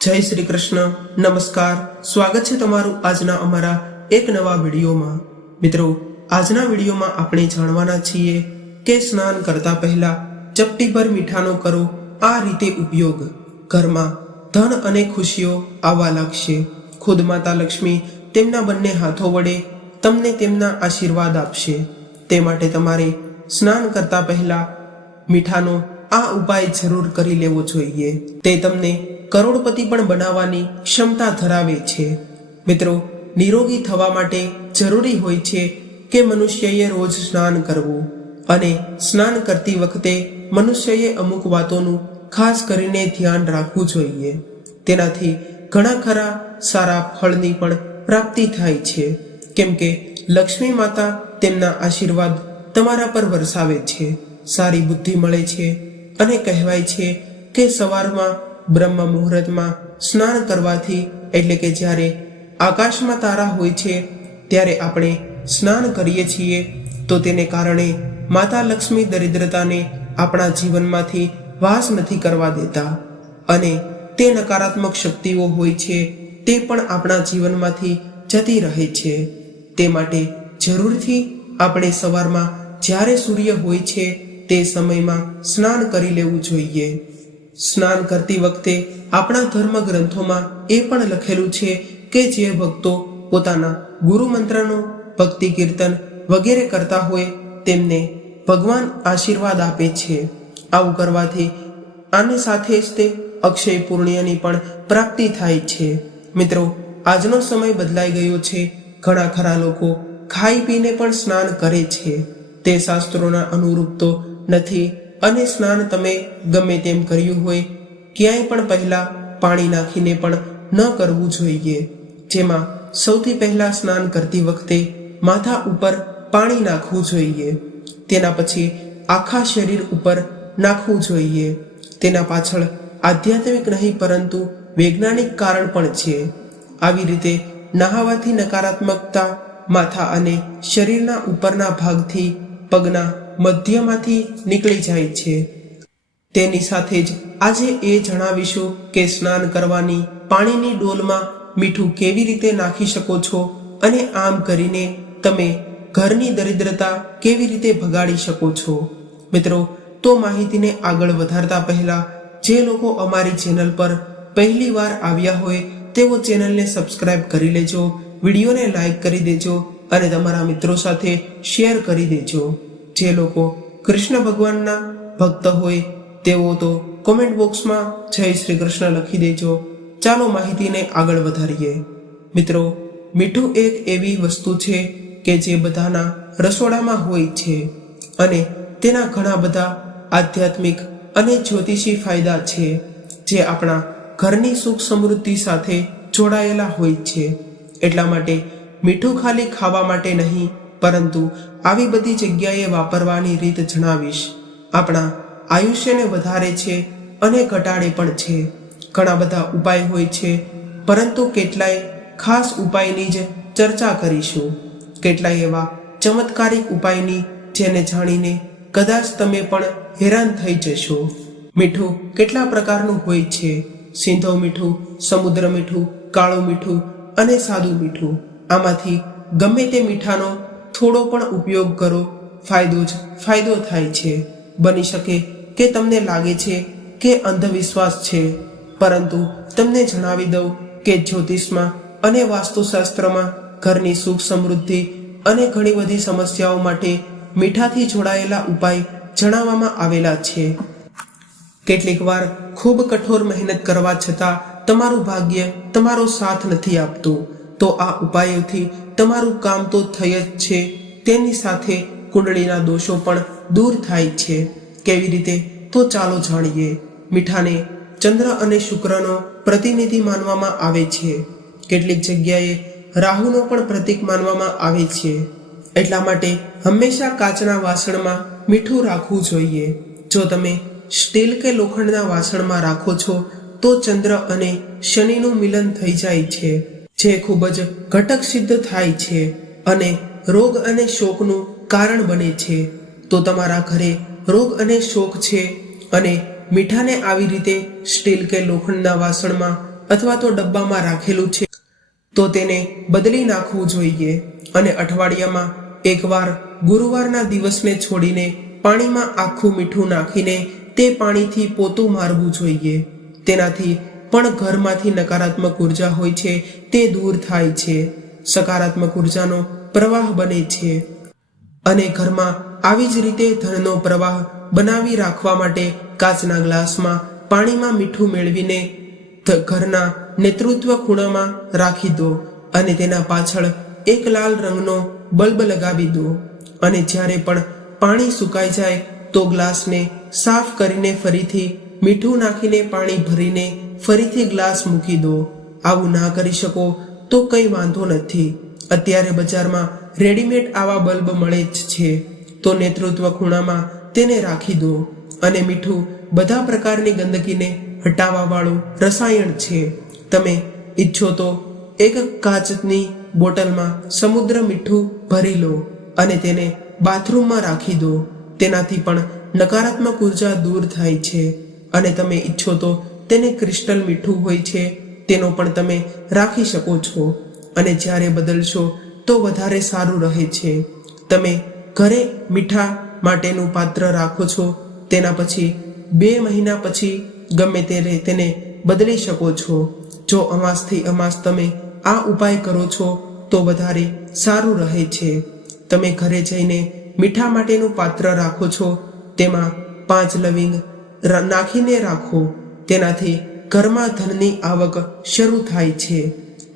જય શ્રી કૃષ્ણ. નમસ્કાર. સ્વાગત છે તમારું આજના અમારા એક નવા વિડીયોમાં. મિત્રો, આજના વિડીયોમાં આપણે જાણવાના છીએ કે સ્નાન કરતા પહેલા ચપટીભર મીઠાનો કરો આ રીતે ઉપયોગ. ઘરમાં ધન અને ખુશીઓ આવવા લાગશે. ખુદ માતા લક્ષ્મી તેમના બંને હાથો વડે તમને તેમના આશીર્વાદ આપશે. તે માટે તમારે સ્નાન કરતા પહેલા મીઠાનો આ ઉપાય જરૂર કરી લેવો જોઈએ. તે તમને કરોડપતિ પણ બનાવવાની ક્ષમતા ધરાવે છે. મિત્રો, નિરોગી થવા માટે જરૂરી હોય છે કે મનુષ્યએ રોજ સ્નાન કરવું, અને સ્નાન કરતી વખતે મનુષ્યએ અમુક વાતોનું ખાસ કરીને ધ્યાન રાખવું જોઈએ. તેનાથી ઘણા ખરા સારા ફળની પણ પ્રાપ્તિ થાય છે, કેમ કે લક્ષ્મી માતા તેમના આશીર્વાદ તમારા પર વરસાવે છે. સારી બુદ્ધિ મળે છે, અને કહેવાય છે કે સવારમાં બ્રહ્મ મુહૂર્તમાં સ્નાન કરવાથી, એટલે કે જ્યારે આકાશમાં તારા હોય છે ત્યારે આપણે સ્નાન કરીએ છીએ, તો તેને કારણે માતા લક્ષ્મી દરિદ્રતાને આપણા જીવનમાંથી વાસ નથી કરવા દેતા, અને તે નકારાત્મક શક્તિઓ હોય છે તે પણ આપણા જીવનમાંથી જતી રહે છે. તે માટે જરૂરથી આપણે સવારમાં જ્યારે સૂર્ય હોય છે તે સમયમાં સ્નાન કરી લેવું જોઈએ. સ્નાન કરતી વખતે આપણા ધર્મ ગ્રંથોમાં એ પણ લખેલું છે કે જે ભક્તો પોતાના ગુરુ મંત્રનું ભક્તિ કીર્તન વગેરે કરતા હોય તેમને ભગવાન આશીર્વાદ આપે છે. આવું કરવાથી આની સાથે જ તે અક્ષય પુણ્યની પણ પ્રાપ્તિ થાય છે. મિત્રો, આજનો સમય બદલાઈ ગયો છે. ઘણા ખરા લોકો ખાઈ પીને પણ સ્નાન કરે છે. તે શાસ્ત્રોના અનુરૂપ તો નથી, અને સ્નાન તમે ગમે તેમ કર્યું હોય ક્યાંય પણ પહેલા પાણી નાખીને પણ ન કરવું જોઈએ. જેમાં સૌથી પહેલા સ્નાન કરતી વખતે માથા ઉપર પાણી નાખવું જોઈએ. તેના પછી આખા શરીર ઉપર નાખવું જોઈએ. તેના પાછળ આધ્યાત્મિક નહીં પરંતુ વૈજ્ઞાનિક કારણ પણ છે. આવી રીતે નહાવાથી નકારાત્મકતા માથા અને શરીરના ઉપરના ભાગથી પગના મધ્યમાંથી નીકળી જાય છે. તેની સાથે જ આજે એ જણાવીશું કે સ્નાન કરવાની પાણીની ડોલમાં મીઠું કેવી રીતે નાખી શકો છો, અને આમ કરીને તમે ઘરની દરિદ્રતા કેવી રીતે ભગાડી શકો છો. મિત્રો, તો માહિતીને આગળ વધારતા પહેલા જે લોકો અમારી ચેનલ પર પહેલી વાર આવ્યા હોય તેઓ ચેનલને સબસ્ક્રાઇબ કરી લેજો, વિડીયોને લાઈક કરી દેજો, અને તમારા મિત્રો સાથે શેર કરી દેજો. જે લોકો કૃષ્ણ ભગવાનના ભક્ત હોય તેઓ તો કોમેન્ટ બોક્સમાં જય શ્રી કૃષ્ણ લખી દેજો. ચાલો માહિતીને આગળ વધારીએ. મિત્રો, મીઠું એક એવી વસ્તુ છે કે જે બધાના રસોડામાં હોય છે, અને તેના ઘણા બધા આધ્યાત્મિક અને જ્યોતિષી ફાયદા છે જે આપણા ઘરની સુખ સમૃદ્ધિ સાથે જોડાયેલા હોય છે. એટલા માટે મીઠું ખાલી ખાવા માટે નહીં, પરંતુ આવી બધી જગ્યાએ વાપરવાની રીત જણાવીશ. આપણા આયુષ્યને વધારે છે અને ઘટાડે પણ છે. ઘણા બધા ઉપાય હોય છે, પરંતુ કેટલાય ખાસ ઉપાયની જ ચર્ચા કરીશું. કેટલાય એવા ચમત્કારિક ઉપાયની જેને જાણીને કદાચ તમે પણ હેરાન થઈ જશો. મીઠું કેટલા પ્રકારનું હોય છે? સિંધવ મીઠું, સમુદ્ર મીઠું, કાળું મીઠું અને સાદું મીઠું. આમાંથી ગમે તે મીઠાનો થોડો પણ ઉપયોગ કરો, ફાયદો જ ફાયદો થાય છે. બની શકે કે તમને લાગે છે કે અંધવિશ્વાસ છે, પરંતુ તમને જણાવી દઉં કે જ્યોતિષમાં અને વાસ્તુશાસ્ત્રમાં ઘરની સુખ સમૃદ્ધિ અને ઘણી બધી સમસ્યાઓ માટે મીઠાથી જોડાયેલા ઉપાય જણાવવામાં આવેલા છે. કેટલીક વાર ખૂબ કઠોર મહેનત કરવા છતાં તમારું ભાગ્ય તમારો સાથ નથી આપતું, તો આ ઉપાયોથી તમારું કામ તો થઈ જ છે, તેની સાથે કુંડળીના દોષો પણ દૂર થાય છે. કેવી રીતે? તો ચાલો જાણીએ. મીઠાને ચંદ્ર અને શુક્રનો પ્રતિનિધિ માનવામાં આવે છે. કેટલીક જગ્યાએ રાહુનો પણ પ્રતીક માનવામાં આવે છે. એટલા માટે હંમેશા કાચના વાસણમાં મીઠું રાખવું જોઈએ. જો તમે સ્ટીલ કે લોખંડના વાસણમાં રાખો છો તો ચંદ્ર અને શનિનું મિલન થઈ જાય છે, જે ખૂબ જ ઘટક સિદ્ધ થાય છે અને રોગ અને શોકનું કારણ બને છે. તો તમારા ઘરે રોગ અને શોક છે, અને મીઠાને આવી રીતે સ્ટીલ કે લોખંડના વાસણમાં અથવા તો ડબ્બામાં રાખેલું છે તો તેને બદલી નાખવું જોઈએ અને અઠવાડિયામાં એકવાર ગુરુવારના દિવસને છોડીને પાણીમાં આખું મીઠું નાખીને તે પાણીથી પોતું મારવું જોઈએ. તેનાથી પણ ઘરમાંથી નકારાત્મક ઉર્જા હોય છે તે દૂર થાય છે, સકારાત્મક ઉર્જાનો પ્રવાહ બને છે. અને ઘરમાં આવી જ રીતે ધનનો પ્રવાહ બનાવી રાખવા માટે કાચના ગ્લાસમાં પાણીમાં મીઠું મેળવીને ઘરના નેતૃત્વ ખૂણામાં રાખી દો અને તેના પાછળ એક લાલ રંગનો બલ્બ લગાવી દો. અને જ્યારે પણ પાણી સુકાઈ જાય તો ગ્લાસને સાફ કરીને ફરીથી મીઠું નાખીને પાણી ભરીને ફરીથી ગ્લાસ મૂકી દો. આવું ના કરી શકો તો કંઈ વાંધો નથી. અત્યારે બજારમાં રેડીમેડ આવા બલ્બ મળે જ છે, તો નેતૃત્વ ખૂણામાં તેને રાખી દો. અને મીઠું બધા પ્રકારની ગંદકીને હટાવવાવાળું રસાયણ છે. તમે ઈચ્છો તો એક કાચની બોટલમાં સમુદ્ર મીઠું ભરી લો અને તેને બાથરૂમમાં રાખી દો. તેનાથી પણ નકારાત્મક ઉર્જા દૂર થાય છે. અને તમે ઈચ્છો તો તેને ક્રિસ્ટલ મીઠું હોય છે તેનો પણ તમે રાખી શકો છો. અને જ્યારે બદલશો તો વધારે સારું રહે છે. તમે ઘરે મીઠા માટેનું પાત્ર રાખો છો, તેના પછી 2 મહિના પછી ગમે ત્યારે તેને બદલી શકો છો. જો અમાસથી અમાસ તમે આ ઉપાય કરો છો તો વધારે સારું રહે છે. તમે ઘરે જઈને મીઠા માટેનું પાત્ર રાખો છો, તેમાં 5 લવિંગ નાખીને રાખો. તેનાથી ઘરમાં ધનની આવક શરૂ થાય છે.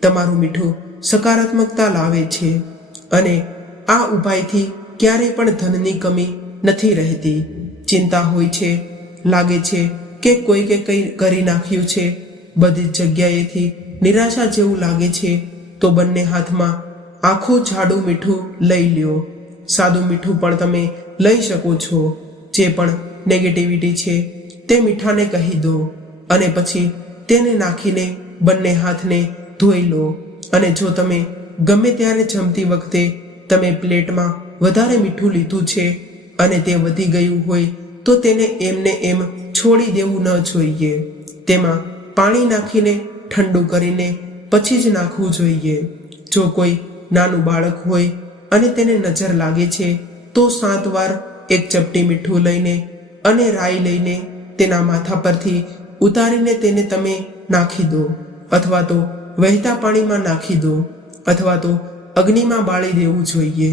તમારું મીઠું સકારાત્મકતા લાવે છે અને આ ઉપાયથી ક્યારેય પણ ધનની કમી નથી રહેતી. ચિંતા હોય છે, લાગે છે કે કોઈકે કંઈ કરી નાખ્યું છે, બધી જગ્યાએથી નિરાશા જેવું લાગે છે, તો બંને હાથમાં આખું જાડું મીઠું લઈ લ્યો. સાદું મીઠું પણ તમે લઈ શકો છો. જે પણ નેગેટિવિટી છે તે મીઠાને કહી દો અને પછી તેને નાખીને બંને હાથને ધોઈ લો. અને જો તમે ગમે ત્યારે જમતી વખતે તમે પ્લેટમાં વધારે મીઠું લીધું છે અને તે વધી ગયું હોય તો તેને એમને એમ છોડી દેવું ન જોઈએ. તેમાં પાણી નાખીને ઠંડુ કરીને પછી જ નાખવું જોઈએ. જો કોઈ નાનું બાળક હોય અને તેને નજર લાગે છે તો 7 વાર એક ચપટી મીઠું લઈને અને રાઈ લઈને તેના માથા પરથી ઉતારીને તેને તમે નાખી દો, અથવા તો વહેતા પાણીમાં નાખી દો, અથવા તો અગ્નિમાં બાળી દેવું જોઈએ.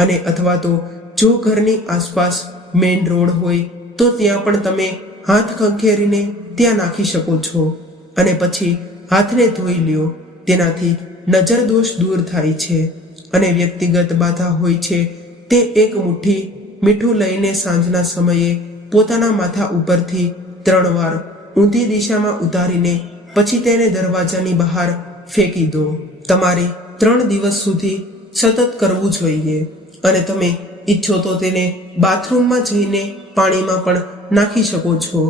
અને અથવા તો જો ઘરની આસપાસ મેઇન રોડ હોય તો ત્યાં પણ તમે હાથ ખંખેરીને ત્યાં નાખી શકો છો અને પછી હાથને ધોઈ લ્યો. તેનાથી નજર દોષ દૂર થાય છે. અને વ્યક્તિગત બાધા હોય છે તે એક મુઠ્ઠી મીઠું લઈને સાંજના સમયે પોતાના માથા ઉપરથી 3 વાર ઊંધી દિશામાં ઉતારીને પછી તેને દરવાજાની બહાર ફેંકી દો. તમારે 3 દિવસ સુધી સતત કરવું જોઈએ. અને તમે ઈચ્છો તો તેને બાથરૂમમાં જઈને પાણીમાં પણ નાખી શકો છો.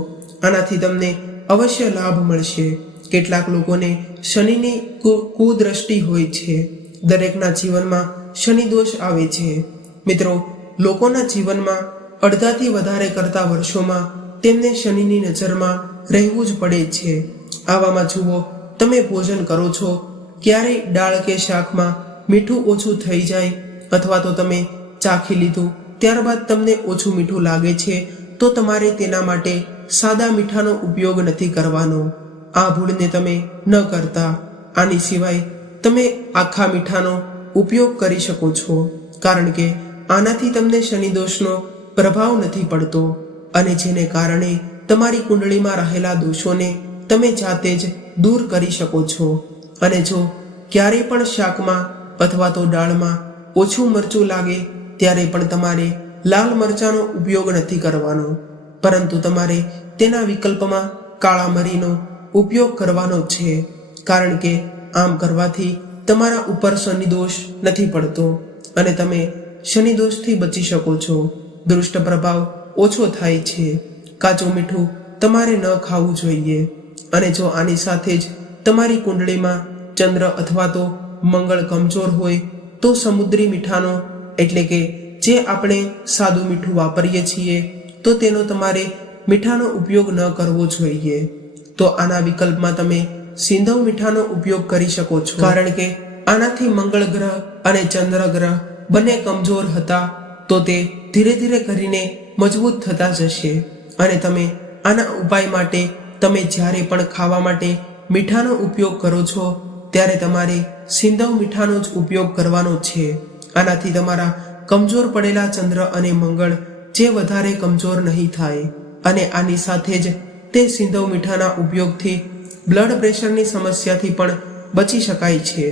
આનાથી તમને અવશ્ય લાભ મળશે. કેટલાક લોકોને શનિની કુદ્રષ્ટિ હોય છે. દરેકના જીવનમાં શનિ દોષ આવે છે. મિત્રો, લોકોના જીવનમાં અડધાથી વધારે કરતા વર્ષોમાં તેમને શનિની નજરમાં રહેવું જ પડે છે. આવામાં જુઓ, તમે ભોજન કરો છો, ક્યારેય દાળ કે શાકમાં મીઠું ઓછું થઈ જાય અથવા તો તમે ચાખી લીધું ત્યારબાદ તમને ઓછું મીઠું લાગે છે તો તમારે તેના માટે સાદા મીઠાનો ઉપયોગ નથી કરવાનો. આ ભૂલને તમે ન કરતા. આની સિવાય તમે આખા મીઠાનો ઉપયોગ કરી શકો છો, કારણ કે આનાથી તમને શનિદોષનો પ્રભાવ નથી પડતો અને જેને કારણે તમારી કુંડળીમાં રહેલા દોષોને તમે જાતે જ દૂર કરી શકો છો. અને જો ક્યારેય પણ શાકમાં અથવા તો દાળમાં ઓછું મરચું લાગે ત્યારે પણ તમારે લાલ મરચાંનો ઉપયોગ નથી કરવાનો, પરંતુ તમારે તેના વિકલ્પમાં કાળા મરીનો ઉપયોગ કરવાનો છે, કારણ કે આમ કરવાથી તમારા ઉપર શનિદોષ નથી પડતો અને તમે શનિદોષથી બચી શકો છો. દુષ્ટ પ્રભાવ ઓછો થાય છે. કાચું મીઠું તમારે ન ખાવું જોઈએ. અને જો આની સાથે જ તમારી કુંડળીમાં ચંદ્ર અથવા તો મંગળ કમજોર હોય તો સમુદ્રી મીઠાનો એટલે કે જે આપણે સાદું મીઠું વાપરીએ છીએ તો તેનો તમારે મીઠાનો ઉપયોગ ન કરવો જોઈએ. તો આના વિકલ્પમાં તમે સિંધવ મીઠાનો ઉપયોગ કરી શકો છો, કારણ કે આનાથી મંગળ ગ્રહ અને ચંદ્ર ગ્રહ બંને કમજોર હતા તો તે ધીરે ધીરે કરીને મજબૂત થતા જશે. અને તમે આના ઉપાય માટે તમે જ્યારે પણ ખાવા માટે મીઠાનો ઉપયોગ કરો છો ત્યારે તમારે સિંધવ મીઠાનો જ ઉપયોગ કરવાનો છે. આનાથી તમારા કમજોર પડેલા ચંદ્ર અને મંગળ જે વધારે કમજોર નહીં થાય. અને આની સાથે જ તે સિંધવ મીઠાના ઉપયોગથી બ્લડ પ્રેશરની સમસ્યાથી પણ બચી શકાય છે.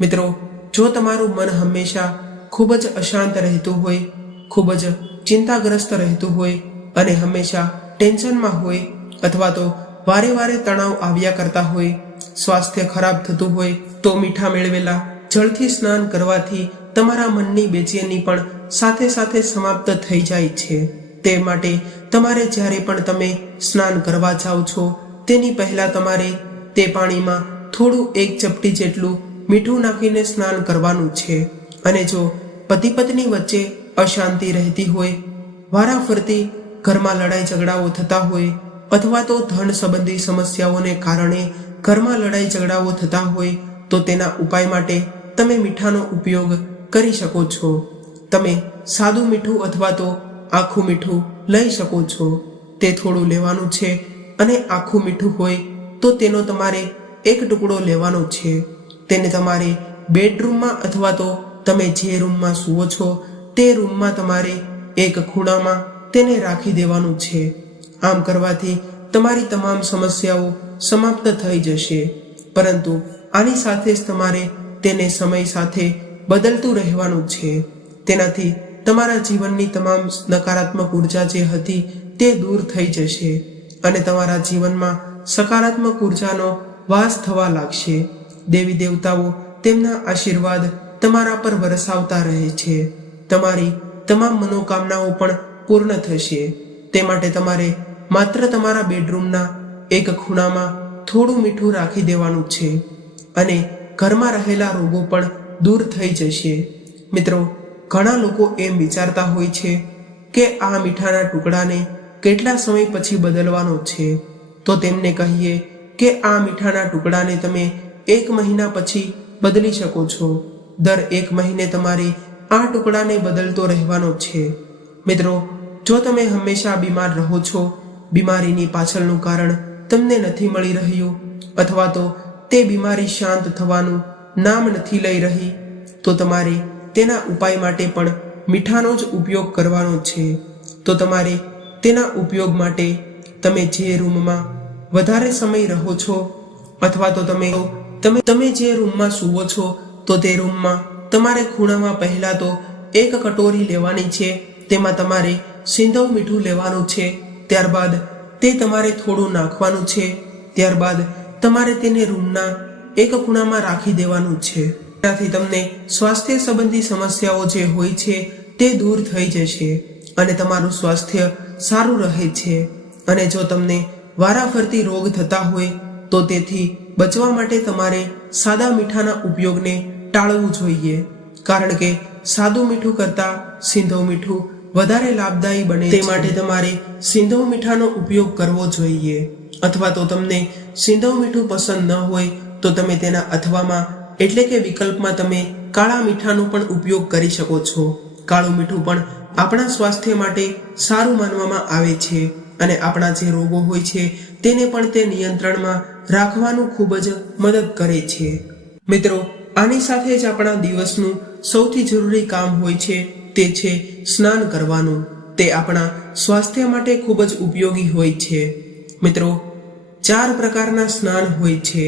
મિત્રો, જો તમારું મન હંમેશા ખૂબ જ અશાંત રહેતું હોય, ખૂબ જ ચિંતાગ્રસ્ત રહેતું હોય અને હંમેશા ટેન્શનમાં હોય, અથવા તો વારે વારે તણાવ આવ્યા કરતા હોય, સ્વાસ્થ્ય ખરાબ થતું હોય, તો મીઠા મેળવેલા જળથી સ્નાન કરવાથી તમારા મનની બેચેની પણ સાથે સાથે સમાપ્ત થઈ જાય છે. તે માટે તમારે જ્યારે પણ તમે સ્નાન કરવા જાઓ છો તેની પહેલા તમારે તે પાણીમાં થોડું 1 ચપટી જેટલું મીઠું નાખીને સ્નાન કરવાનું છે. અને જો પતિ પત્ની વચ્ચે અશાંતિ રહેતી હોય, વારાફરતી ઘરમાં લડાઈ ઝઘડાઓ થતા હોય, અથવા તો ધન સંબંધી સમસ્યાઓને કારણે ઘરમાં લડાઈ ઝઘડાઓ થતા હોય, તો તેના ઉપાય માટે તમે મીઠાનો ઉપયોગ કરી શકો છો. તમે સાદું મીઠું અથવા તો આખું મીઠું લઈ શકો છો. તે થોડું લેવાનું છે અને આખું મીઠું હોય તો તેનો તમારે 1 ટુકડો લેવાનો છે. તેને તમારે બેડરૂમમાં અથવા તો તમે જે રૂમમાં સૂવો છો તે રૂમમાં તમારે એક ખૂણામાં તેને રાખી દેવાનું છે. આમ કરવાથી તમારી તમામ સમસ્યાઓ સમાપ્ત થઈ જશે. પરંતુ આની સાથે જ તમારે તેને સમય સાથે બદલતું રહેવાનું છે. તેનાથી તમારા જીવનની તમામ નકારાત્મક ઉર્જા જે હતી તે દૂર થઈ જશે અને તમારા જીવનમાં સકારાત્મક ઉર્જાનો વાસ થવા લાગશે. દેવી દેવતાઓ તેમના આશીર્વાદ તમારા પર વરસાવતા રહે છે. તમારી તમામ મનોકામનાઓ પણ પૂર્ણ થશે. તે માટે તમારે માત્ર તમારા બેડરૂમના એક ખૂણામાં થોડું મીઠું રાખી દેવાનું છે અને ઘરમાં રહેલા રોગો પણ દૂર થઈ જશે. મિત્રો, ઘણા લોકો એમ વિચારતા હોય છે કે આ મીઠાના ટુકડાને કેટલા સમય પછી બદલવાનો છે. તો તેમને કહીએ કે આ મીઠાના ટુકડાને તમે 1 મહિના પછી બદલી શકો છો. દર 1 મહિને તમારે આ ટુકડાને બદલતો રહેવાનો છે. મિત્રો, જો તમે હંમેશા બીમાર રહો છો, બીમારીની પાછળનું કારણ તમને નથી મળી રહ્યું, અથવા તો તે બીમારી શાંત થવાનું નામ નથી લઈ રહી, તો તમારે તેના ઉપાય માટે પણ મીઠાનો જ ઉપયોગ કરવાનો છે. તો તમારે તેના ઉપયોગ માટે તમે જે રૂમમાં વધારે સમય રહો છો, અથવા તો તમે જે રૂમમાં સૂવો છો, તો તે રૂમમાં તમારે ખૂણામાં પહેલા તો 1 કટોરી લેવાની છે. તેમાં તમારે સિંધવ મીઠું લેવાનું છે. ત્યારબાદ તે તમારે થોડું નાખવાનું છે. ત્યારબાદ તમારે તેને રૂમના એક ખૂણામાં રાખી દેવાનું છે. તેનાથી તમને સ્વાસ્થ્ય સંબંધી સમસ્યાઓ જે હોય છે તે દૂર થઈ જશે અને તમારું સ્વાસ્થ્ય સારું રહે છે. અને જો તમને વારાફરતી રોગ થતા હોય તો તેથી બચવા માટે તમારે સાદા મીઠાના ઉપયોગને ટાળવું જોઈએ, કારણ કે સાદું મીઠું કરતાં સિંધવ મીઠું વધારે લાભદાયી બને. તે માટે તમારે સિંધવ મીઠાનો ઉપયોગ કરવો જોઈએ. અથવા તો તમને સિંધવ મીઠું પસંદ ન હોય તો તમે તેના અથવામાં એટલે કે વિકલ્પમાં તમે કાળા મીઠાનો પણ ઉપયોગ કરી શકો છો. કાળું મીઠું પણ આપણા સ્વાસ્થ્ય માટે સારું માનવામાં આવે છે અને આપણા જે રોગો હોય છે તેને પણ તે નિયંત્રણમાં રાખવાનું ખૂબ જ મદદ કરે છે. મિત્રો, આની સાથે જ આપણા દિવસનું સૌથી જરૂરી કામ હોય છે તે છે સ્નાન કરવાનું. તે આપણા સ્વાસ્થ્ય માટે ખૂબ જ ઉપયોગી હોય છે. મિત્રો, 4 પ્રકારના સ્નાન હોય છે: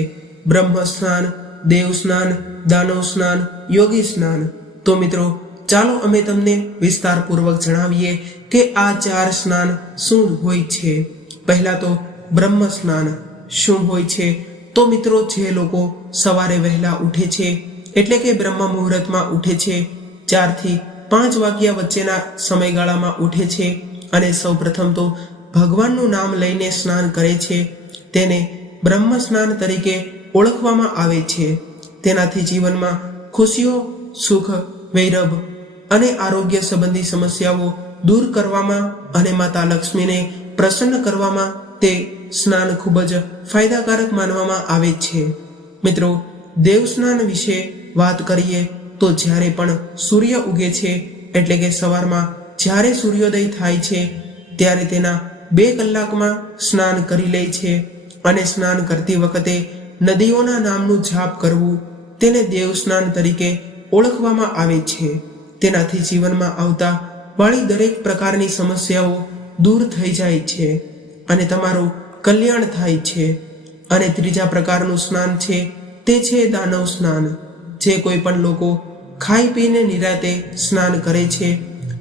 બ્રહ્મ સ્નાન, દેવ સ્નાન, દાનવ સ્નાન, યોગી સ્નાન. તો મિત્રો, ચાલો અમે તમને વિસ્તારપૂર્વક જણાવીએ કે આ 4 સ્નાન શું હોય છે. પહેલા તો બ્રહ્મ સ્નાન શું હોય છે? તો મિત્રો, જે લોકો સવારે વહેલા ઉઠે છે એટલે કે બ્રહ્મ મુહૂર્તમાં ઉઠે છે, 4 થી 5 વાગ્યા વચ્ચેના સમયગાળામાં ઉઠે છે અને સૌપ્રથમ તો ભગવાનનું નામ લઈને સ્નાન કરે છે, તેને બ્રહ્મ સ્નાન તરીકે ઓળખવામાં આવે છે. તેનાથી જીવનમાં ખુશીઓ, સુખ, વૈરભ અને આરોગ્ય સંબંધી સમસ્યાઓ દૂર કરવામાં અને માતા લક્ષ્મીને પ્રસન્ન કરવામાં તે સ્નાન ખૂબ જ ફાયદાકારક માનવામાં આવે છે. મિત્રો, દેવ સ્નાન વિશે વાત કરીએ તો જ્યારે પણ સૂર્ય ઉગે છે એટલે કે સવારમાં જ્યારે સૂર્યોદય થાય છે ત્યારે તેના 2 કલાકમાં સ્નાન કરી લે છે અને સ્નાન કરતી વખતે નદીઓના નામનું જાપ કરવું તેને દેવ સ્નાન તરીકે ઓળખવામાં આવે છે. તેનાથી જીવનમાં આવતા વાળી દરેક પ્રકારની સમસ્યાઓ દૂર થઈ જાય છે અને તમારું કલ્યાણ થાય છે. અને ત્રીજા પ્રકારનું સ્નાન છે તે છે દાનવ સ્નાન. જે કોઈ પણ લોકો ખાઈ પીને નિરાતે સ્નાન કરે છે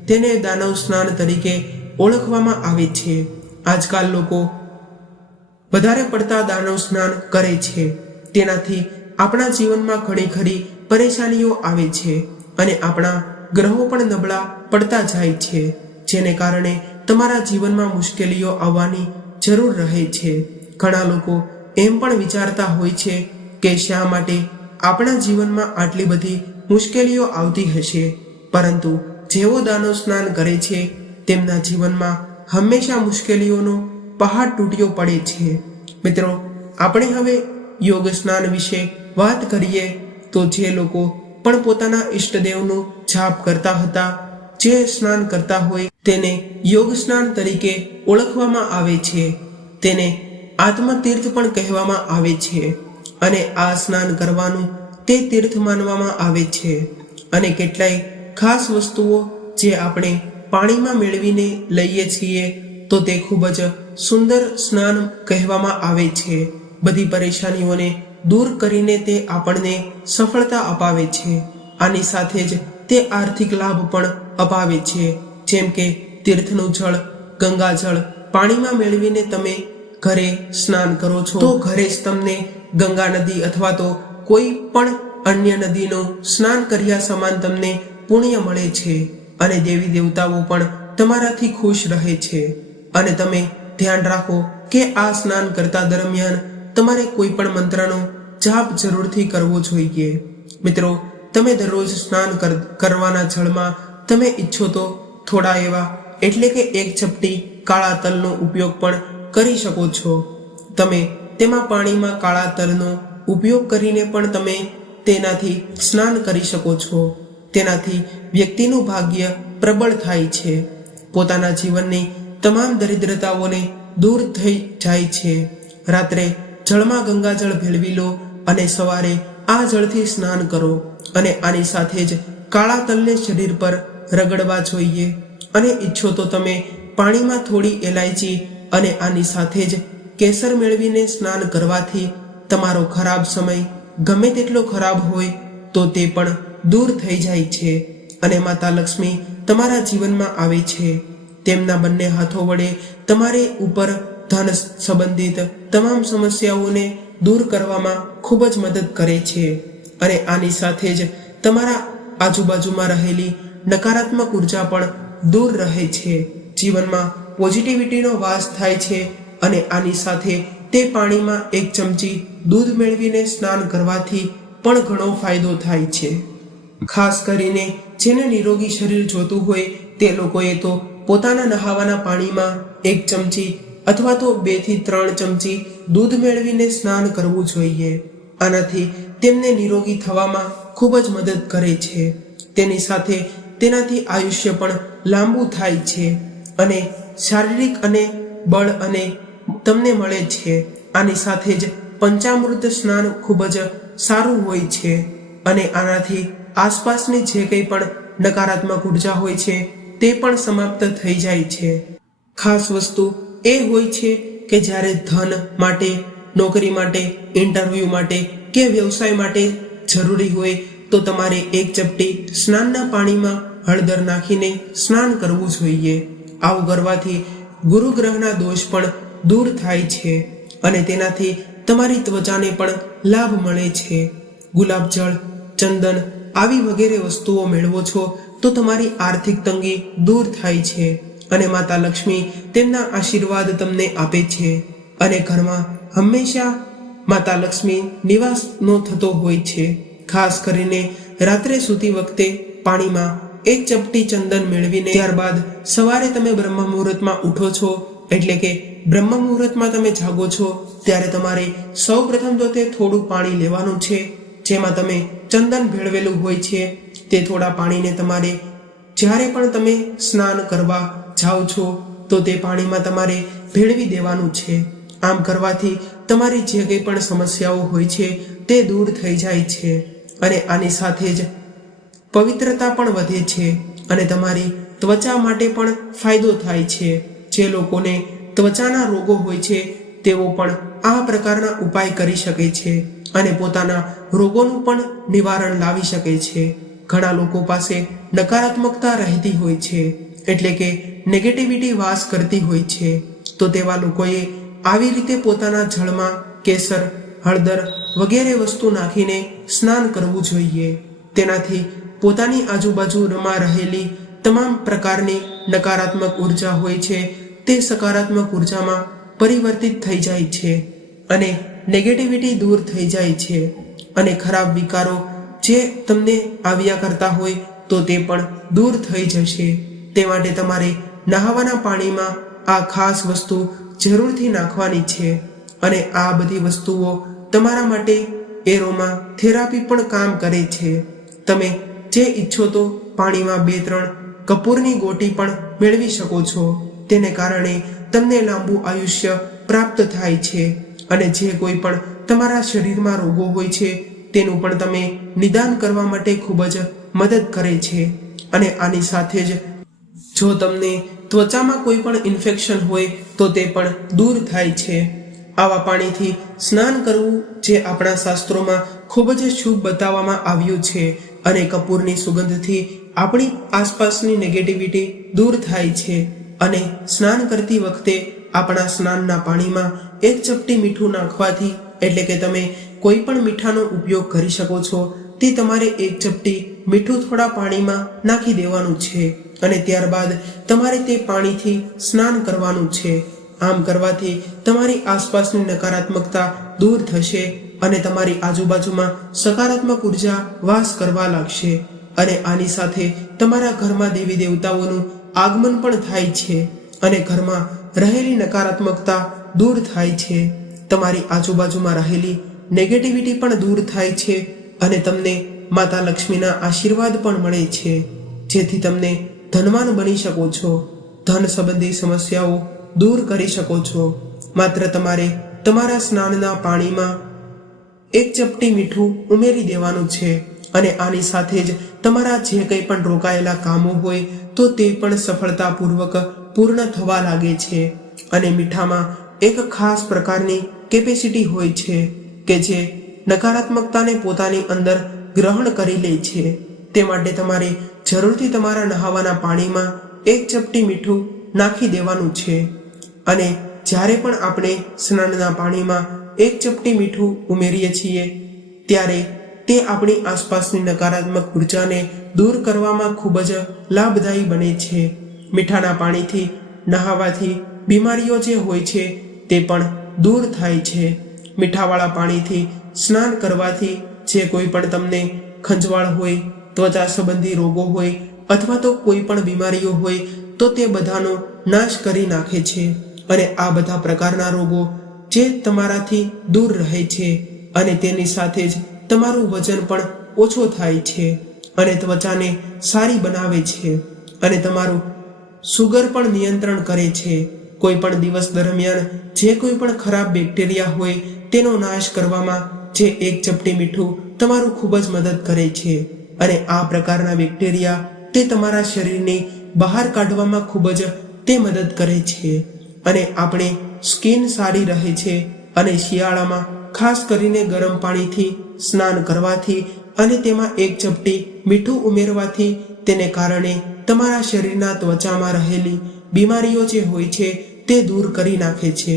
તેને દાનવ સ્નાન તરીકે ઓળખવામાં આવે છે. આજકાલ લોકો વધારે પડતા દાનવ સ્નાન કરે છે. તેનાથી આપણા જીવનમાં ઘણી ખરી પરેશાનીઓ આવે છે અને આપણા ગ્રહો પણ નબળા પડતા જાય છે, જેને કારણે તમારા જીવનમાં મુશ્કેલીઓ આવવાની જરૂર રહે છે. ઘણા લોકો એમ પણ વિચારતા હોય છે કે શા માટે આપણા જીવનમાં આટલી બધી મુશ્કેલીઓ આવતી હશે, પરંતુ જેઓ દાનવ સ્નાન કરે છે તેમના જીવનમાં હંમેશા મુશ્કેલીઓનો પહાડ તૂટ્યો પડે છે. મિત્રો, આપણે હવે યોગ સ્નાન વિશે વાત કરીએ તો જે લોકો પણ પોતાના ઈષ્ટદેવનું જાપ કરતા હતા, જે સ્નાન કરતા હોય તેને યોગ સ્નાન તરીકે ઓળખવામાં આવે છે. તેને આત્મતીર્થ પણ કહેવામાં આવે છે અને આ સ્નાન કરવાનું તે તીર્થ માનવામાં આવે છે. અને કેટલાય ખાસ વસ્તુઓ જે આપણે પાણીમાં મેળવીને લઈએ છીએ તો તે ખૂબ જ સુંદર સ્નાન કહેવામાં આવે છે. બધી પરેશાનીઓને દૂર કરીને તે આપણને સફળતા અપાવે છે. આની સાથે જ તે આર્થિક લાભ પણ અપાવે છે. જેમ કે તીર્થનું જળ, ગંગાજળ પાણીમાં મેળવીને તમે ઘરે સ્નાન કરો છો તો ઘરે જ તમને ગંગા નદી અથવા તો કોઈ પણ અન્ય નદીનું સ્નાન કર્યા સમાન તમને પુણ્ય મળે છે અને દેવી દેવતાઓ પણ તમારાથી ખુશ રહે છે. અને તમે ધ્યાન રાખો કે આ સ્નાન કરતા દરમિયાન તમારે કોઈ પણ મંત્રનો જાપ જરૂરથી કરવો જોઈએ. મિત્રો, તમે દરરોજ સ્નાન કરવાના જળમાં તમે ઈચ્છો તો થોડા એવા એટલે કે 1 ચપટી કાળા તલનો ઉપયોગ પણ કરી શકો છો. તમે તેમાં પાણીમાં કાળા તલનો ઉપયોગ કરીને પણ તમે તેનાથી સ્નાન કરી શકો છો. તેનાથી વ્યક્તિનું ભાગ્ય પ્રબળ થાય છે. પોતાના જીવનની તમામ દરિદ્રતાઓને દૂર થઈ જાય છે. રાત્રે જળમાં ગંગાજળ ભેળવી લો અને સવારે આ જળથી સ્નાન કરો અને આની સાથે જ કાળા તલને શરીર પર રગડવા જોઈએ. અને ઈચ્છો તો તમે પાણીમાં થોડી એલાયચી અને આની સાથે જ કેસર મેળવીને સ્નાન કરવાથી તમારો ખરાબ સમય ગમે તેટલો ખરાબ હોય તો તે પણ દૂર થઈ જાય છે અને માતા લક્ષ્મી તમારા જીવનમાં આવે છે. તેમના બંને હાથો વડે તમારે ઉપર ધન સંબંધિત તમામ સમસ્યાઓને દૂર કરવામાં ખૂબ જ મદદ કરે છે અને આની સાથે જ તમારા આજુબાજુમાં રહેલી નકારાત્મક ઉર્જા પણ દૂર રહે છે. જીવનમાં પોઝિટિવિટીનો વાસ થાય છે અને આની સાથે તે પાણીમાં 1 ચમચી દૂધ મેળવીને સ્નાન કરવાથી પણ ઘણો ફાયદો થાય છે. ખાસ કરીને જેને નિરોગી શરીર જોતું હોય તે લોકોએ તો પોતાના નહાવાના પાણીમાં 1 ચમચી અથવા તો 2 થી 3 ચમચી દૂધ મેળવીને સ્નાન કરવું જોઈએ. આનાથી તેમને નિરોગી થવામાં ખૂબ જ મદદ કરે છે. તેની સાથે તેનાથી આયુષ્ય પણ લાંબુ થાય છે અને શારીરિક અને બળ અને તમને મળે છે. આની સાથે જ પંચામૃત સ્નાન ખૂબ જ સારું હોય છે અને આનાથી આસપાસની જે કંઈ પણ નકારાત્મક ઉર્જા હોય છે તે પણ સમાપ્ત થઈ જાય છે. ખાસ વસ્તુ એ હોય છે કે જ્યારે ધન માટે, નોકરી માટે, ઇન્ટરવ્યૂ માટે કે વ્યવસાય માટે જરૂરી હોય તો તમારે 1 ચપટી સ્નાનના પાણીમાં હળદર નાખીને સ્નાન કરવું જોઈએ. આવું કરવાથી ગુરુ ગ્રહના દોષ પણ દૂર થાય છે અને તેનાથી તમારી ત્વચાને પણ લાભ મળે છે. ગુલાબજળ, ચંદન આવી વગેરે વસ્તુઓ મેળવો છો તો તમારી આર્થિક તંગી દૂર થાય છે અને માતા લક્ષ્મી તેમના આશીર્વાદ તમને આપે છે અને ઘરમાં હંમેશા માતા લક્ષ્મી નિવાસનો થતો હોય છે. ખાસ કરીને રાત્રે સૂતી વખતે પાણીમાં 1 ચપટી ચંદન મેળવીને ત્યારબાદ સવારે તમે બ્રહ્મ મુહૂર્તમાં ઉઠો છો એટલે કે બ્રહ્મ મુહૂર્તમાં તમે જાગો છો ત્યારે તમારે સૌપ્રથમ તો તે થોડું પાણી લેવાનું છે, જેમાં તમે ચંદન ભેળવેલું હોય છે. તે થોડા પાણીને તમારે જ્યારે પણ તમે સ્નાન કરવા જાઓ છો તો તે પાણીમાં તમારે ભેળવી દેવાનું છે. આમ કરવાથી તમારી જે કંઈ પણ સમસ્યાઓ હોય છે તે દૂર થઈ જાય છે અને આની સાથે જ પવિત્રતા પણ વધે છે અને તમારી ત્વચા માટે પણ ફાયદો થાય છે. જે લોકોને ત્વચાના રોગો હોય છે તેઓ પણ આ પ્રકારના ઉપાય કરી શકે છે અને પોતાના રોગોનું પણ નિવારણ લાવી શકે છે. ઘણા લોકો પાસે નકારાત્મકતા રહેતી હોય છે, એટલે કે નેગેટિવિટી વાસ કરતી હોય છે. તો તેવા લોકોએ આવી રીતે પોતાના જળમાં કેસર, હળદર વગેરે વસ્તુ નાખીને સ્નાન કરવું જોઈએ. તેનાથી પોતાની આજુબાજુમાં રહેલી તમામ પ્રકારની નકારાત્મક ઉર્જા હોય છે તે સકારાત્મક ઉર્જામાં પરિવર્તિત થઈ જાય છે અને નેગેટિવિટી દૂર થઈ જાય છે અને ખરાબ વિકારો જે તમને આવ્યા કરતા હોય તો તે પણ દૂર થઈ જશે. તે માટે તમારે નહાવાના પાણીમાં આ ખાસ વસ્તુ જરૂરથી નાખવાની છે અને આ બધી વસ્તુઓ તમારા માટે એરોમા થેરાપી પણ કામ કરે છે. તમે જે ઈચ્છો તો પાણીમાં 2-3 કપૂરની ગોટી પણ મેળવી શકો છો. તેને કારણે તમને લાંબુ આયુષ્ય પ્રાપ્ત થાય છે અને જે કોઈ પણ તમારા શરીરમાં રોગો હોય છે તેનું પણ તમે નિદાન કરવા માટે ખૂબ જ મદદ કરે છે. અને આની સાથે જ જો તમને ત્વચામાં કોઈ પણ ઇન્ફેક્શન હોય તો તે પણ દૂર થાય છે. આવા પાણીથી સ્નાન કરવું જે આપણા શાસ્ત્રોમાં ખૂબ જ શુભ બતાવવામાં આવ્યું છે અને કપૂરની સુગંધથી આપણી આસપાસની નેગેટિવિટી દૂર થાય છે. અને સ્નાન કરતી વખતે આપણા સ્નાનના પાણીમાં 1 ચપટી મીઠું નાખવાથી, એટલે કે તમે કોઈ પણ મીઠાનો ઉપયોગ કરી શકો છો, તે તમારે 1 ચપટી મીઠું થોડા પાણીમાં નાખી દેવાનું છે અને ત્યારબાદ તમારે તે પાણીથી સ્નાન કરવાનું છે. આમ કરવાથી તમારી આસપાસની નકારાત્મકતા દૂર થશે અને તમારી આજુબાજુમાં સકારાત્મક ઉર્જા વાસ કરવા લાગશે અને આની સાથે તમારા ઘરમાં દેવી દેવતાઓનું આગમન પણ થાય છે અને ઘરમાં રહેલી નકારાત્મકતા દૂર થાય છે. તમારી આજુબાજુમાં રહેલી નેગેટિવિટી પણ દૂર થાય છે અને તમને માતા લક્ષ્મીના આશીર્વાદ પણ મળે છે, જેથી તમને ધનવાન બની શકો છો. ધન સંબંધી સમસ્યાઓ દૂર કરી શકો છો. માત્ર તમારે તમારા સ્નાનના પાણીમાં 1 ચપટી મીઠું ઉમેરી દેવાનું છે અને આની સાથે જ તમારા જે કંઈ પણ રોકાયેલા કામો હોય તો તે પણ સફળતાપૂર્વક પૂર્ણ થવા લાગે છે. અને મીઠામાં એક ખાસ પ્રકારની કેપેસિટી હોય છે કે જે નકારાત્મકતાને પોતાની અંદર ગ્રહણ કરી લે છે. તે માટે તમારે જરૂરથી તમારા નહાવાના પાણીમાં 1 ચપટી મીઠું નાખી દેવાનું છે અને જ્યારે પણ આપણે સ્નાનના પાણીમાં 1 ચપટી મીઠું ઉમેરીએ છીએ ત્યારે તે આપણી આસપાસની નકારાત્મક ઉર્જાને દૂર કરવામાં ખૂબ જ લાભદાયી બને છે. મીઠાના પાણીથી નહાવાથી બીમારીઓ જે હોય છે તે પણ દૂર થાય છે. મીઠાવાળા પાણીથી સ્નાન કરવાથી જે કોઈ પણ તમને ખંજવાળ હોય, ત્વચા સંબંધી રોગો હોય અથવા તો કોઈ પણ બીમારીઓ હોય તો તે બધાનો નાશ કરી નાખે છે અને આ બધા પ્રકારના રોગો જે તમારાથી દૂર રહે છે અને તેની સાથે જ તમારું વજન પણ ઓછો થાય છે અને ત્વચાને સારી બનાવે છે અને તમારું સુગર પણ નિયંત્રણ કરે છે. કોઈ પણ દિવસ દરમિયાન જે કોઈ પણ ખરાબ બેક્ટેરિયા હોય તેનો નાશ કરવામાં જે 1 ચપટી મીઠું તમારું ખૂબ જ મદદ કરે છે અને આ પ્રકારના બેક્ટેરિયા તે તમારા શરીરની બહાર કાઢવામાં ખૂબ જ તે મદદ કરે છે અને આપણે સ્કિન સારી રહે છે. અને શિયાળામાં ખાસ કરીને ગરમ પાણીથી સ્નાન કરવાથી અને તેમાં 1 ચપટી મીઠું ઉમેરવાથી તેને કારણે તમારા શરીરના ત્વચામાં રહેલી બીમારીઓ જે હોય છે તે દૂર કરી નાખે છે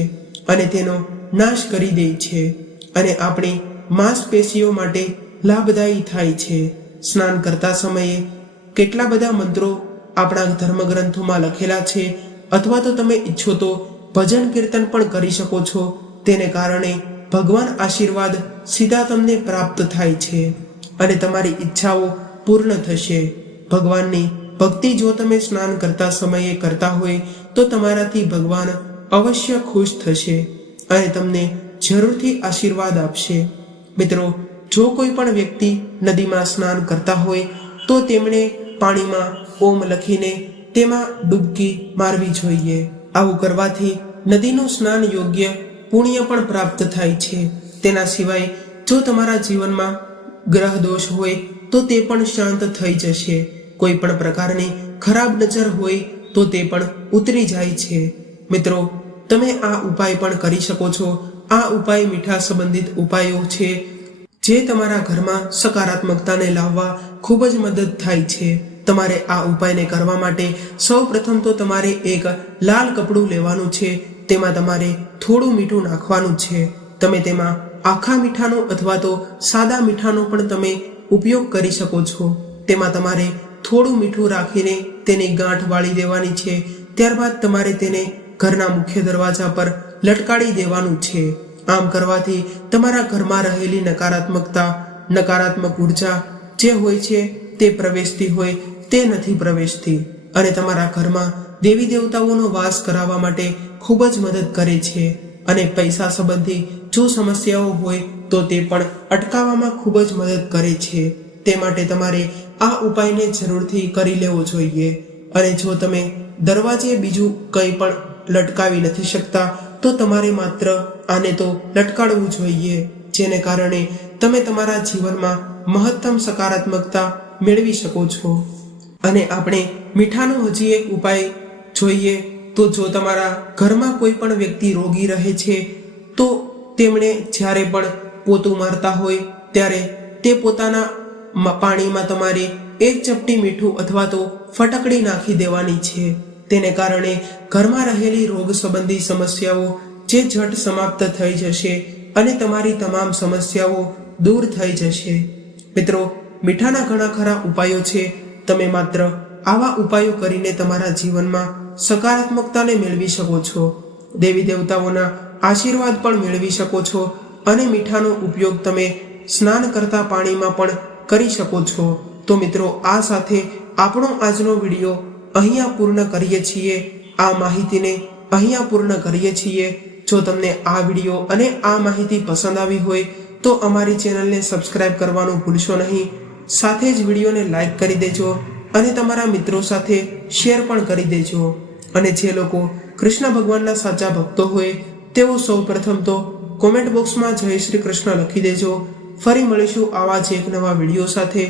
અને તેનો નાશ કરી દે છે અને આપણી માંસપેશીઓ માટે લાભદાયી થાય છે. સ્નાન કરતા સમયે કેટલા બધા મંત્રો આપણા ધર્મગ્રંથોમાં લખેલા છે અથવા તો તમે ઈચ્છો તો ભજન કીર્તન પણ કરી શકો છો. તેને કારણે ભગવાન આશીર્વાદ સીધા તમને પ્રાપ્ત થાય છે અને તમારી ઈચ્છાઓ પૂર્ણ થશે. ભગવાનની ભક્તિ જો તમે સ્નાન કરતા સમયે કરતા હોય તો તમારાથી ભગવાન અવશ્ય ખુશ થશે અને તમને જરૂરથી આશીર્વાદ આપશે. મિત્રો, જો કોઈ પણ વ્યક્તિ નદીમાં સ્નાન કરતા હોય તો તેમણે પાણીમાં ઓમ લખીને તેમાં ડૂબકી મારવી જોઈએ. આવું કરવાથી નદીનું સ્નાન યોગ્ય પુણ્ય પણ પ્રાપ્ત થાય છે. તેના સિવાય જો તમારા જીવનમાં ગ્રહ દોષ હોય તો તે પણ શાંત થઈ જશે. કોઈ પણ પ્રકારની ખરાબ નજર હોય તો તે પણ ઉતરી જાય છે. મિત્રો, તમે આ ઉપાય પણ કરી શકો છો. આ ઉપાય મીઠા સંબંધિત ઉપાયો છે જે તમારા ઘરમાં સકારાત્મકતાને લાવવા ખૂબ જ મદદ થાય છે. તમારે આ ઉપાયને કરવા માટે સૌ પ્રથમ તો તમારે એક લાલ કપડું લેવાનું છે. તેમાં તમારે થોડું મીઠું નાખવાનું છે. તમે તેમાં આખા મીઠાનો અથવા તો સાદા મીઠાનો પણ તમે ઉપયોગ કરી શકો છો. તેમાં તમારે થોડું મીઠું રાખીને તેની ગાંઠ વાળી દેવાની છે. ત્યારબાદ તમારે તેને ઘરના મુખ્ય દરવાજા પર લટકાડી દેવાનું છે. આમ કરવાથી તમારા ઘરમાં રહેલી નકારાત્મક ઉર્જા જે હોય છે તે પ્રવેશતી હોય તે નથી પ્રવેશતી અને તમારા ઘરમાં દેવી દેવતાઓનો વાસ કરાવવા માટે ખૂબ જ મદદ કરે છે. અને પૈસા સંબંધી જો સમસ્યાઓ હોય તો તે પણ અટકાવવામાં ખૂબ જ મદદ કરે છે. તે માટે તમારે આ ઉપાયને જરૂરથી કરી લેવો જોઈએ. અને જો તમે દરવાજે બીજું કંઈ પણ લટકાવી નથી શકતા તો તમારે માત્ર આને તો લટકાડવું જોઈએ, જેને કારણે તમે તમારા જીવનમાં મહત્તમ સકારાત્મકતા મેળવી શકો છો. અને આપણે મીઠાનો હજી એક ઉપાય જોઈએ તો જો તમારા ઘરમાં કોઈ પણ વ્યક્તિ રોગી રહે છે તો તેમણે જ્યારે પણ પોતું મારતા હોય ત્યારે તે પોતાના પાણીમાં તમારે એક ચપટી મીઠું અથવા તો ફટકડી નાખી દેવાની છે. તેને કારણે ઘરમાં રહેલી રોગ સંબંધી સમસ્યાઓ જે ઝટ સમાપ્ત થઈ જશે અને તમારી તમામ સમસ્યાઓ દૂર થઈ જશે. મિત્રો, મીઠાના ઘણા ખરા ઉપાયો છે. તમે માત્ર આવા ઉપાયો કરીને તમારા જીવનમાં સકારાત્મકતાને મેળવી શકો છો. દેવી દેવતાઓના આશીર્વાદ પણ મેળવી શકો છો અને મીઠાનો ઉપયોગ તમે સ્નાન કરતા પાણીમાં પણ કરી શકો છો. તો મિત્રો, આ સાથે આપણો આજનો વિડીયો અહીંયા પૂર્ણ કરીએ છીએ. આ માહિતીને અહીંયા પૂર્ણ કરીએ છીએ. જો તમને આ વિડીયો અને આ માહિતી પસંદ આવી હોય તો અમારી ચેનલને સબસ્ક્રાઇબ કરવાનું ભૂલશો નહીં. સાથે જ વિડીયોને લાઈક કરી દેજો અને તમારા મિત્રો સાથે શેર પણ કરી દેજો. અને જે લોકો કૃષ્ણ ભગવાનના સાચા ભક્તો હોય તેઓ સૌ પ્રથમ તો કોમેન્ટ બોક્સમાં જય શ્રી કૃષ્ણ લખી દેજો. ફરી મળીશું આવા જ એક નવા વિડીયો સાથે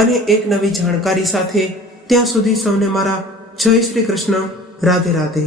અને એક નવી જાણકારી સાથે. ત્યાં સુધી સૌને મારા જય શ્રી કૃષ્ણ. રાધે રાધે.